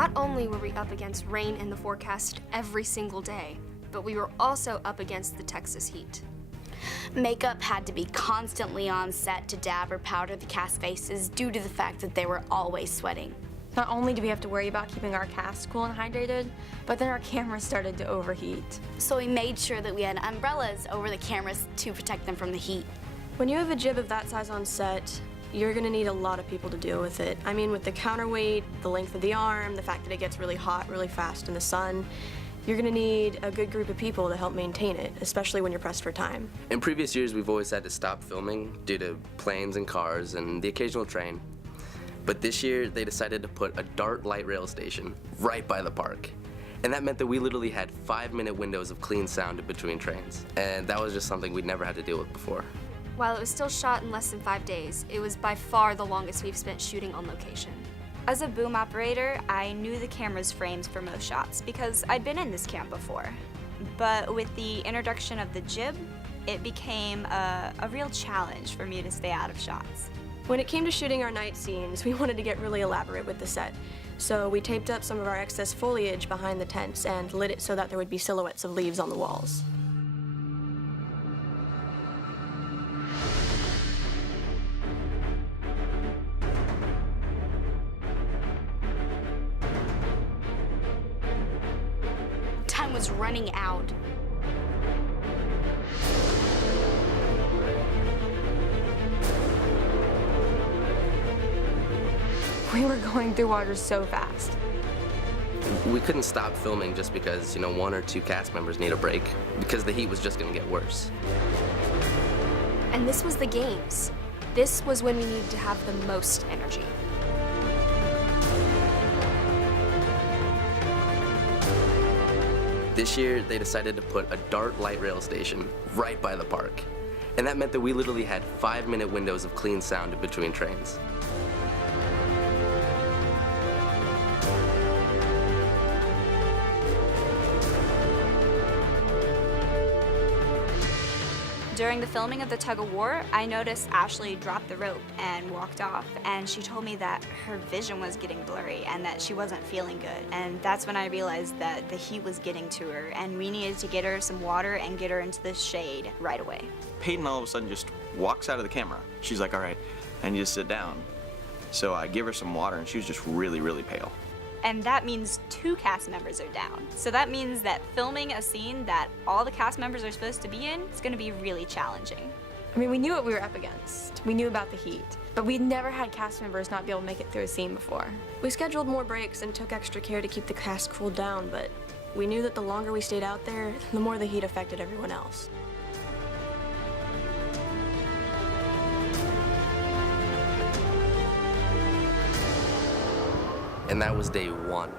Not only were we up against rain in the forecast every single day, but we were also up against the Texas heat. Makeup had to be constantly on set to dab or powder the cast faces due to the fact that they were always sweating. Not only do we have to worry about keeping our cast cool and hydrated, but then our cameras started to overheat. So we made sure that we had umbrellas over the cameras to protect them from the heat. When you have a jib of that size on set, you're gonna need a lot of people to deal with it. I mean, with the counterweight, the length of the arm, the fact that it gets really hot really fast in the sun, you're gonna need a good group of people to help maintain it, especially when you're pressed for time. In previous years, we've always had to stop filming due to planes and cars and the occasional train. But this year, they decided to put a DART light rail station right by the park. And that meant that we literally had 5-minute windows of clean sound in between trains. And that was just something we'd never had to deal with before. While it was still shot in less than 5 days, it was by far the longest we've spent shooting on location. As a boom operator, I knew the camera's frames for most shots because I'd been in this camp before. But with the introduction of the jib, it became a real challenge for me to stay out of shots. When it came to shooting our night scenes, we wanted to get really elaborate with the set. So we taped up some of our excess foliage behind the tents and lit it so that there would be silhouettes of leaves on the walls. Time was running out. We were going through water so fast. We couldn't stop filming just because, 1 or 2 cast members need a break, because the heat was just gonna get worse. And this was the games. This was when we needed to have the most energy. This year, they decided to put a DART light rail station right by the park. And that meant that we literally had 5-minute windows of clean sound in between trains. During the filming of the tug of war, I noticed Ashley dropped the rope and walked off, and she told me that her vision was getting blurry and that she wasn't feeling good. And that's when I realized that the heat was getting to her and we needed to get her some water and get her into the shade right away. Peyton all of a sudden just walks out of the camera. She's like, all right, I need to sit down. So I give her some water and she was just really, really pale. And that means 2 cast members are down. So that means that filming a scene that all the cast members are supposed to be in is gonna be really challenging. I mean, we knew what we were up against. We knew about the heat, but we'd never had cast members not be able to make it through a scene before. We scheduled more breaks and took extra care to keep the cast cooled down, but we knew that the longer we stayed out there, the more the heat affected everyone else. And that was day 1.